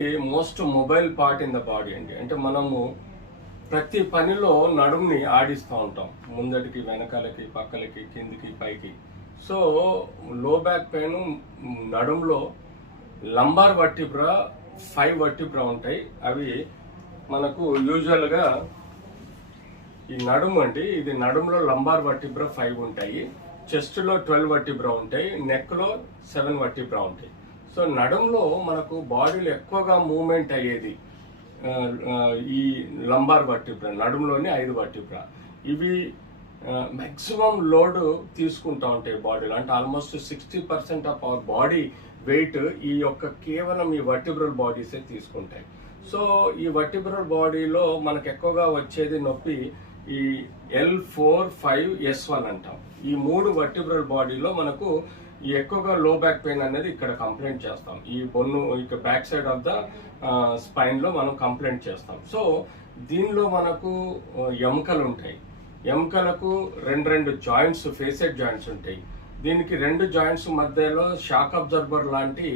Most mobile part in the body అండి. అంటే మనము ప్రతి పనిలో నడుముని ఆడిస్తూ ఉంటాం, ముందటికి వెనకాలకి పక్కలకి కిందికి పైకి. సో లో బ్యాక్ పెయిన్ నడుములో లంబార్ వర్టిబ్రా 5 వర్టిబ్రా ఉంటాయి. అవి మనకు యూజువల్గా ఈ నడుము అండి, ఇది నడుములో లంబార్ వర్టిబ్రా 5 ఉంటాయి, చెస్ట్లో 12 వర్టిబ్రా ఉంటాయి, నెక్లో 7 వర్టిబ్రా ఉంటాయి. సో నడుములో మనకు బాడీలో ఎక్కువగా మూవ్మెంట్ అయ్యేది ఈ లంబార్ వర్టిబ్రా, నడుములోని 5 వర్టిబ్రా. ఇవి మ్యాక్సిమం లోడ్ తీసుకుంటూ ఉంటాయి బాడీలో. అంటే almost 60% of our body weight ఈ యొక్క కేవలం ఈ వర్టిబ్రల్ బాడీసే తీసుకుంటాయి. సో ఈ వర్టిబ్రల్ బాడీలో మనకు ఎక్కువగా వచ్చేది నొప్పి ఈ L4, 5, S1 అంటాం. ఈ 3 వర్టిబ్రల్ బాడీలో మనకు ఎక్కువగా లో బ్యాక్ పెయిన్ అనేది ఇక్కడ కంప్లైంట్ చేస్తాం. ఈ బొన్ను ఇక back side of the spine లో మనం కంప్లైంట్ చేస్తాం. సో దీనిలో మనకు ఎముకలు ఉంటాయి. ఎముకలకు రెండు జాయింట్స్, ఫేసెడ్ జాయింట్స్ ఉంటాయి. దీనికి 2 జాయింట్స్ మధ్యలో షాక్ అబ్జర్బర్ లాంటి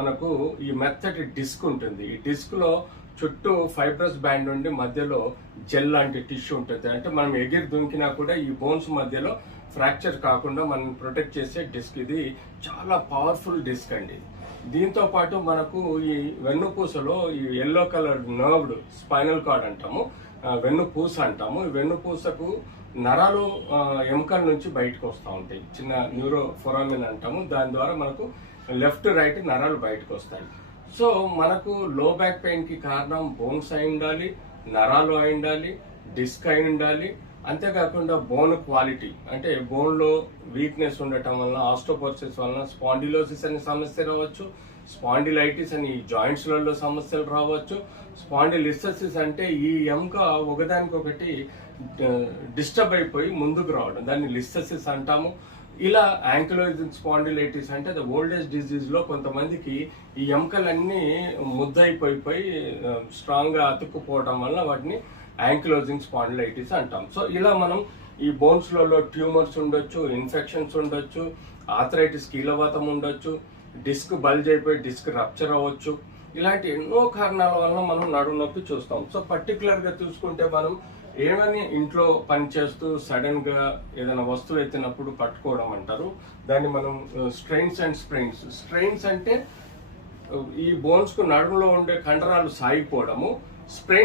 మనకు ఈ మెత్తటి డిస్క్ ఉంటుంది. ఈ డిస్క్ లో చుట్టూ ఫైబ్రస్ బ్యాండ్ ఉండి మధ్యలో జెల్ లాంటి టిష్యూ ఉంటుంది. అంటే మనం ఎగిరి దుంకినా కూడా ఈ బోన్స్ మధ్యలో ఫ్రాక్చర్ కాకుండా మనం ప్రొటెక్ట్ చేసే డిస్క్. ఇది చాలా పవర్ఫుల్ డిస్క్ అండి. దీంతో పాటు మనకు ఈ వెన్నుపూసలో ఈ ఎల్లో కలర్ నర్వ్డ్ స్పైనల్ కార్డ్ అంటాము, వెన్నుపూస అంటాము. ఈ వెన్నుపూసకు నరాలు ఎముకల నుంచి బయటకు వస్తూ ఉంటాయి, చిన్న న్యూరో ఫొరామిన్ అంటాము. దాని ద్వారా మనకు లెఫ్ట్ రైట్ నరాలు బయటకు వస్తాయి. సో మనకు లో బ్యాక్ పెయిన్ కి కారణం బోన్స్ అయి ఉండాలి, నరాలు అయి ఉండాలి, డిస్క్ అయి ఉండాలి. అంతేకాకుండా బోన్ క్వాలిటీ, అంటే బోన్లో వీక్నెస్ ఉండటం వలన, ఆస్టోపోరోసిస్ వలన స్పాండిలోసిస్ అనే సమస్య రావచ్చు, స్పాండిలైటిస్ అని జాయింట్స్లలో సమస్యలు రావచ్చు, స్పాండిలిససిస్ అంటే ఈ ఎముక ఒకదానికొకటి డిస్టర్బ్ అయిపోయి ముందుకు రావడం, దాన్ని లిససిస్ అంటాము. ఇలా యాంకిలోజింగ్ స్పాండిలైటిస్ అంటే ద ఓల్డేజ్ డిజీజ్ లో కొంతమందికి ఈ ఎముకలన్నీ ముద్దయిపోయి స్ట్రాంగ్ గా అతుక్కుపోవడం వల్ల వాటిని యాంకిలోజింగ్ స్పాండిలైటిస్ అంటాం. సో ఇలా మనం ఈ బోన్స్లలో ట్యూమర్స్ ఉండొచ్చు, ఇన్ఫెక్షన్స్ ఉండొచ్చు, ఆర్థరైటిస్ కీలవాతం ఉండొచ్చు, డిస్క్ బల్జ్ అయిపోయి డిస్క్ రప్చర్ అవ్వచ్చు. ఇలాంటి ఎన్నో కారణాల వల్ల మనం నడుము నొప్పి చూస్తాం. సో పర్టికులర్ గా చూసుకుంటే మనం ఏమని ఇంట్లో పనిచేస్తూ సడన్ గా ఏదైనా వస్తువు ఎత్తినప్పుడు పట్టుకోవడం అంటారు. దాన్ని మనం స్ట్రెయిన్స్ అండ్ స్ప్రెయిన్స్. స్ట్రెయిన్స్ అంటే ఈ బోన్స్ కు నడుములో ఉండే కండరాలు సాగిపోవడము. స్ప్రెయిన్